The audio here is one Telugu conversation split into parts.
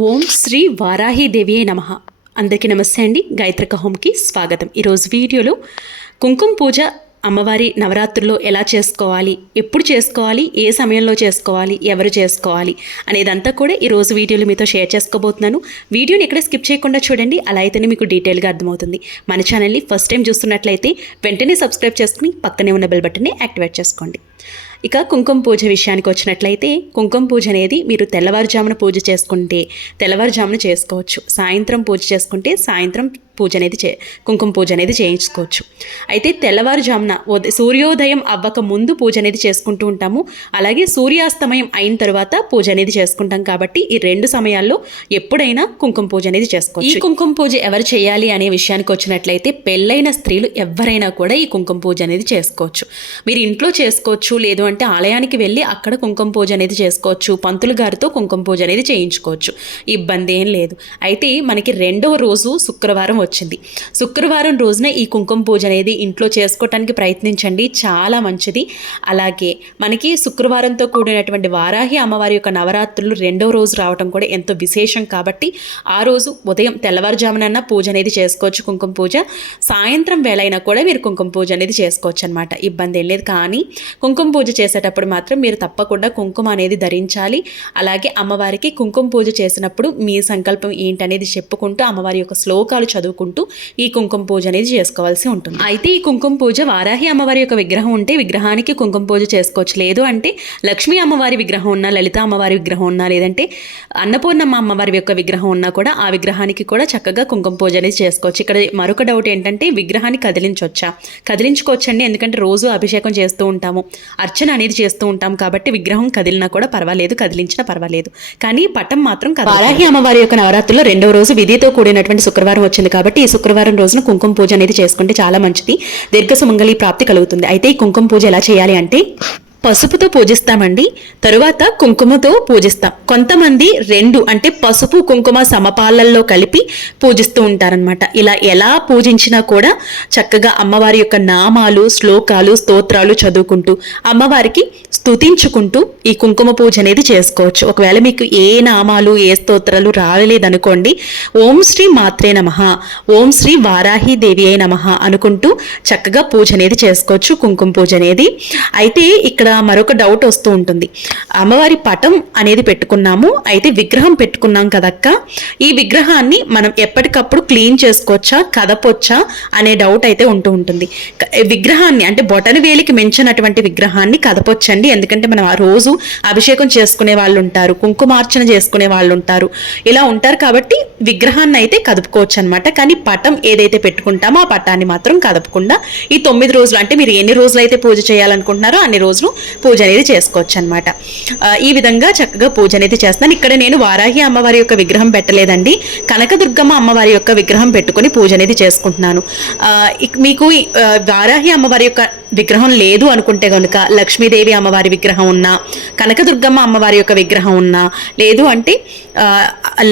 ఓం శ్రీ వారాహిదేవి నమ. అందరికీ నమస్తే అండి. గాయత్రిక హోమ్కి స్వాగతం. ఈరోజు వీడియోలో కుంకుమ పూజ అమ్మవారి నవరాత్రుల్లో ఎలా చేసుకోవాలి ఎప్పుడు చేసుకోవాలి ఏ సమయంలో చేసుకోవాలి ఎవరు చేసుకోవాలి అనేదంతా కూడా ఈరోజు వీడియోలో మీతో షేర్ చేసుకోబోతున్నాను. వీడియోని ఎక్కడ స్కిప్ చేయకుండా చూడండి. అలా అయితేనే మీకు డీటెయిల్గా అర్థమవుతుంది. మన ఛానల్ని ఫస్ట్ టైం చూస్తున్నట్లయితే వెంటనే సబ్స్క్రైబ్ చేసుకుని పక్కనే ఉన్న బెల్ బటన్ని యాక్టివేట్ చేసుకోండి. ఇక కుంకుమ పూజ విషయానికి వచ్చినట్లయితే కుంకుమ పూజ అనేది మీరు తెల్లవారుజామున పూజ చేసుకుంటే తెల్లవారుజామున చేసుకోవచ్చు. సాయంత్రం పూజ చేసుకుంటే సాయంత్రం పూజ అనేది చే కుంకుమ పూజ అనేది చేయించుకోవచ్చు. అయితే తెల్లవారుజామున ఉద- సూర్యోదయం అవ్వక ముందు పూజ అనేది చేసుకుంటూ ఉంటాము. అలాగే సూర్యాస్తమయం అయిన తర్వాత పూజ అనేది చేసుకుంటాం కాబట్టి ఈ రెండు సమయాల్లో ఎప్పుడైనా కుంకుమ పూజ అనేది చేసుకోవచ్చు. ఈ కుంకుమ పూజ ఎవరు చేయాలి అనే విషయానికి వచ్చినట్లయితే పెళ్ళైన స్త్రీలు ఎవరైనా కూడా ఈ కుంకుమ పూజ అనేది చేసుకోవచ్చు. మీరు ఇంట్లో చేసుకోవచ్చు లేదు అంటే ఆలయానికి వెళ్ళి అక్కడ కుంకుమ పూజ అనేది చేసుకోవచ్చు పంతులు గారితో కుంకుమ పూజ అనేది చేయించుకోవచ్చు. ఇబ్బంది ఏం లేదు. అయితే మనకి రెండవ రోజు శుక్రవారం వచ్చింది. శుక్రవారం రోజున ఈ కుంకుమ పూజ అనేది ఇంట్లో చేసుకోవటానికి ప్రయత్నించండి. చాలా మంచిది. అలాగే మనకి శుక్రవారంతో కూడినటువంటి వారాహి అమ్మవారి యొక్క నవరాత్రులు రెండవ రోజు రావటం కూడా ఎంతో విశేషం కాబట్టి ఆ రోజు ఉదయం తెల్లవారుజామున పూజ అనేది చేసుకోవచ్చు కుంకుమ పూజ. సాయంత్రం వేళ అయినా కూడా మీరు కుంకుమ పూజ అనేది చేసుకోవచ్చు అనమాట ఇబ్బంది ఏం లేదు. కానీ కుంకుమ పూజ చేసేటప్పుడు మాత్రం మీరు తప్పకుండా కుంకుమ అనేది ధరించాలి. అలాగే అమ్మవారికి కుంకుమ పూజ చేసినప్పుడు మీ సంకల్పం ఏంటనేది చెప్పుకుంటూ అమ్మవారి యొక్క శ్లోకాలు చదువుకుంటూ ఈ కుంకుమ పూజ అనేది చేసుకోవాల్సి ఉంటుంది. అయితే ఈ కుంకుమ పూజ వారాహి అమ్మవారి యొక్క విగ్రహం ఉంటే విగ్రహానికి కుంకుమ పూజ చేసుకోవచ్చు. లేదు అంటే లక్ష్మీ అమ్మవారి విగ్రహం ఉన్నా లలిత అమ్మవారి విగ్రహం ఉన్నా లేదంటే అన్నపూర్ణమ్మ అమ్మవారి యొక్క విగ్రహం ఉన్నా కూడా ఆ విగ్రహానికి కూడా చక్కగా కుంకుమ పూజ అనేది చేసుకోవచ్చు. ఇక్కడ మరొక డౌట్ ఏంటంటే విగ్రహాన్ని కదిలించవచ్చా కదిలించుకోవచ్చండి. ఎందుకంటే రోజు అభిషేకం చేస్తూ ఉంటాము. అర్చన అనేది చేస్తూ ఉంటాం కాబట్టి విగ్రహం కదిలినా కూడా పర్వాలేదు కదిలించినా పర్వాలేదు. కానీ పటం మాత్రం వారాహి అమ్మవారి యొక్క నవరాత్రుల్లో రెండవ రోజు విధితో కూడినటువంటి శుక్రవారం వచ్చింది కాబట్టి ఈ శుక్రవారం రోజున కుంకుమ పూజ అనేది చేసుకుంటే చాలా మంచిది. దీర్ఘ సుమంగళి ప్రాప్తి కలుగుతుంది. అయితే ఈ కుంకుమ పూజ ఎలా చేయాలి అంటే పసుపుతో పూజిస్తామండి. తరువాత కుంకుమతో పూజిస్తాం. కొంతమంది రెండు అంటే పసుపు కుంకుమ సమపాలల్లో కలిపి పూజిస్తూ ఉంటారనమాట ఇలా ఎలా పూజించినా కూడా చక్కగా అమ్మవారి యొక్క నామాలు శ్లోకాలు స్తోత్రాలు చదువుకుంటూ అమ్మవారికి స్తుతించుకుంటూ ఈ కుంకుమ పూజ అనేది చేసుకోవచ్చు. ఒకవేళ మీకు ఏ నామాలు ఏ స్తోత్రాలు రాలేదనుకోండి ఓం శ్రీ మాత్రే నమ ఓం శ్రీ వారాహి దేవి అయి నమ అనుకుంటూ చక్కగా పూజ అనేది చేసుకోవచ్చు కుంకుమ పూజ అనేది. అయితే ఇక్కడ మరొక డౌట్ వస్తూ ఉంటుంది. అమ్మవారి పటం అనేది పెట్టుకున్నాము. అయితే విగ్రహం పెట్టుకున్నాం కదక్క. ఈ విగ్రహాన్ని మనం ఎప్పటికప్పుడు క్లీన్ చేసుకోవచ్చా కదపొచ్చా అనే డౌట్ అయితే ఉంటూ ఉంటుంది. విగ్రహాన్ని అంటే బొటన వేలికి మించినటువంటి విగ్రహాన్ని కదపొచ్చండి. ఎందుకంటే మనం ఆ రోజు అభిషేకం చేసుకునే వాళ్ళు ఉంటారు కుంకుమార్చన చేసుకునే వాళ్ళు ఉంటారు. ఇలా ఉంటారు కాబట్టి విగ్రహాన్ని అయితే కదుపుకోవచ్చు అనమాట కానీ పటం ఏదైతే పెట్టుకుంటామో ఆ పటాన్ని మాత్రం కదపకుండా ఈ తొమ్మిది రోజులు అంటే మీరు ఎన్ని రోజులు అయితే పూజ చేయాలనుకుంటున్నారో అన్ని రోజులు పూజ అనేది చేసుకోవచ్చు అనమాట ఈ విధంగా చక్కగా పూజ అనేది చేస్తున్నాను. ఇక్కడ నేను వారాహి అమ్మవారి యొక్క విగ్రహం పెట్టలేదండి. కనకదుర్గమ్మ అమ్మవారి యొక్క విగ్రహం పెట్టుకొని పూజ అనేది చేసుకుంటున్నాను. మీకు వారాహి అమ్మవారి యొక్క విగ్రహం లేదు అనుకుంటే కనుక లక్ష్మీదేవి అమ్మవారి విగ్రహం ఉన్నా కనకదుర్గమ్మ అమ్మవారి యొక్క విగ్రహం ఉన్నా లేదు అంటే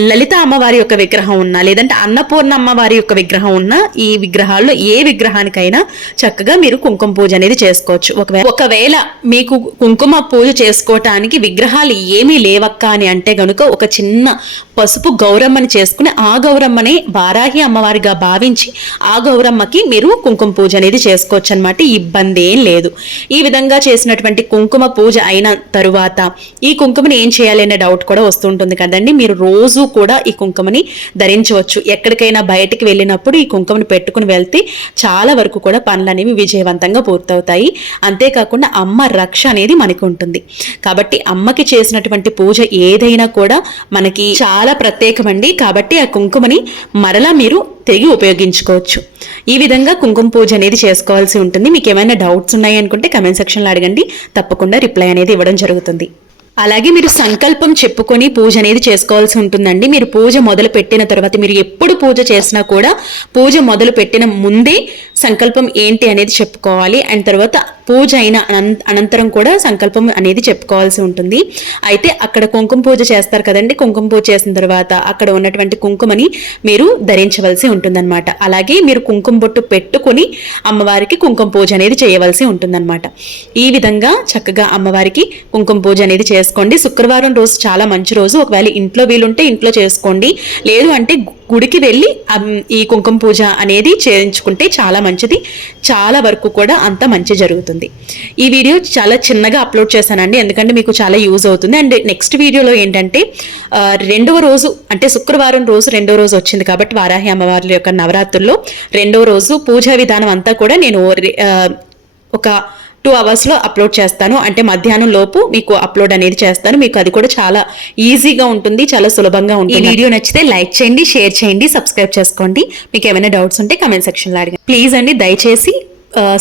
లలిత అమ్మవారి యొక్క విగ్రహం ఉన్నా లేదంటే అన్నపూర్ణ అమ్మవారి యొక్క విగ్రహం ఉన్నా ఈ విగ్రహాల్లో ఏ విగ్రహానికైనా చక్కగా మీరు కుంకుమ పూజ అనేది చేసుకోవచ్చు. ఒకవేళ ఒకవేళ మీకు కుంకుమ పూజ చేసుకోవటానికి విగ్రహాలు ఏమీ లేవక్క అని అంటే గనుక ఒక చిన్న పసుపు గౌరమ్మని చేసుకుని ఆ గౌరమ్మని వారాహి అమ్మవారిగా భావించి ఆ గౌరమ్మకి మీరు కుంకుమ పూజ అనేది చేసుకోవచ్చు అనమాట ఇబ్బంది ఏం లేదు. ఈ విధంగా చేసినటువంటి కుంకుమ పూజ అయిన తరువాత ఈ కుంకుమని ఏం చేయాలి అనే డౌట్ కూడా వస్తుంటుంది కదండి. మీరు రోజు కూడా ఈ కుంకుమని ధరించవచ్చు. ఎక్కడికైనా బయటికి వెళ్ళినప్పుడు ఈ కుంకుమని పెట్టుకుని వెళ్తే చాలా వరకు కూడా పనులు అనేవి విజయవంతంగా పూర్తవుతాయి. అంతేకాకుండా అమ్మ రక్ష అనేది మనకు ఉంటుంది. కాబట్టి అమ్మకి చేసినటువంటి పూజ ఏదైనా కూడా మనకి చాలా ప్రత్యేకమండి. కాబట్టి ఆ కుంకుమని మరలా మీరు తిరిగి ఉపయోగించుకోవచ్చు. ఈ విధంగా కుంకుమ పూజ అనేది చేసుకోవాల్సి ఉంటుంది. మీకు ఏమైనా డౌట్స్ ఉన్నాయనుకుంటే కమెంట్ సెక్షన్లో అడగండి. తప్పకుండా రిప్లై అనేది ఇవ్వడం జరుగుతుంది. అలాగే మీరు సంకల్పం చెప్పుకొని పూజ అనేది చేసుకోవాల్సి ఉంటుందండి. మీరు పూజ మొదలు పెట్టిన తర్వాత మీరు ఎప్పుడు పూజ చేసినా కూడా పూజ మొదలు పెట్టిన ముందే సంకల్పం ఏంటి అనేది చెప్పుకోవాలి. అండ్ తర్వాత పూజ అయిన అనంత- అనంతరం కూడా సంకల్పం అనేది చెప్పుకోవాల్సి ఉంటుంది. అయితే అక్కడ కుంకుమ పూజ చేస్తారు కదండి. కుంకుమ పూజ చేసిన తర్వాత అక్కడ ఉన్నటువంటి కుంకుమని మీరు ధరించవలసి ఉంటుందన్నమాట. అలాగే మీరు కుంకుమ బొట్టు పెట్టుకొని అమ్మవారికి కుంకుమ పూజ అనేది చేయవలసి ఉంటుందన్నమాట. ఈ విధంగా చక్కగా అమ్మవారికి కుంకుమ పూజ అనేది చేసుకోండి. శుక్రవారం రోజు చాలా మంచి రోజు. ఒకవేళ ఇంట్లో వీలుంటే ఇంట్లో చేసుకోండి. లేదు అంటే గుడికి వెళ్ళి ఈ కుంకుమ పూజ అనేది చేయించుకుంటే చాలా మంచిది. చాలా వరకు కూడా అంత మంచి జరుగుతుంది. ఈ వీడియో చాలా చిన్నగా అప్లోడ్ చేశానండి. ఎందుకంటే మీకు చాలా యూజ్ అవుతుంది. అండ్ నెక్స్ట్ వీడియోలో ఏంటంటే రెండవ రోజు అంటే శుక్రవారం రోజు రెండవ రోజు వచ్చింది కాబట్టి వారాహి అమ్మవారి యొక్క నవరాత్రుల్లో రెండవ రోజు పూజా విధానం అంతా కూడా నేను రే- ఒక టూ అవర్స్లో అప్లోడ్ చేస్తాను. అంటే మధ్యాహ్నం లోపు మీకు అప్లోడ్ అనేది చేస్తాను. మీకు అది కూడా చాలా ఈజీగా ఉంటుంది చాలా సులభంగా ఉంటుంది. ఈ వీడియో నచ్చితే లైక్ చేయండి షేర్ చేయండి సబ్స్క్రైబ్ చేసుకోండి. మీకు ఏమైనా డౌట్స్ ఉంటే కమెంట్ సెక్షన్లో అడగండి. ప్లీజ్ అండి దయచేసి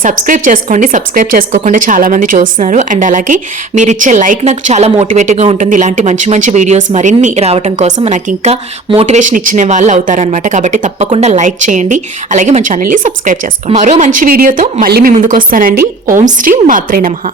సబ్స్క్రైబ్ చేసుకోండి సబ్స్క్రైబ్ చేసుకోకుండా చాలామంది చూస్తున్నారు. అండ్ అలాగే మీరు ఇచ్చే లైక్ నాకు చాలా మోటివేటివ్గా ఉంటుంది. ఇలాంటి మంచి మంచి వీడియోస్ మరిన్ని రావడం కోసం నాకు ఇంకా మోటివేషన్ ఇచ్చిన వాళ్ళు అవుతారనమాట కాబట్టి తప్పకుండా లైక్ చేయండి. అలాగే మన ఛానల్ని సబ్స్క్రైబ్ చేసుకోండి. మరో మంచి వీడియోతో మళ్ళీ మీ ముందుకు వస్తానండి. ఓం శ్రీ మాత్రే నమః.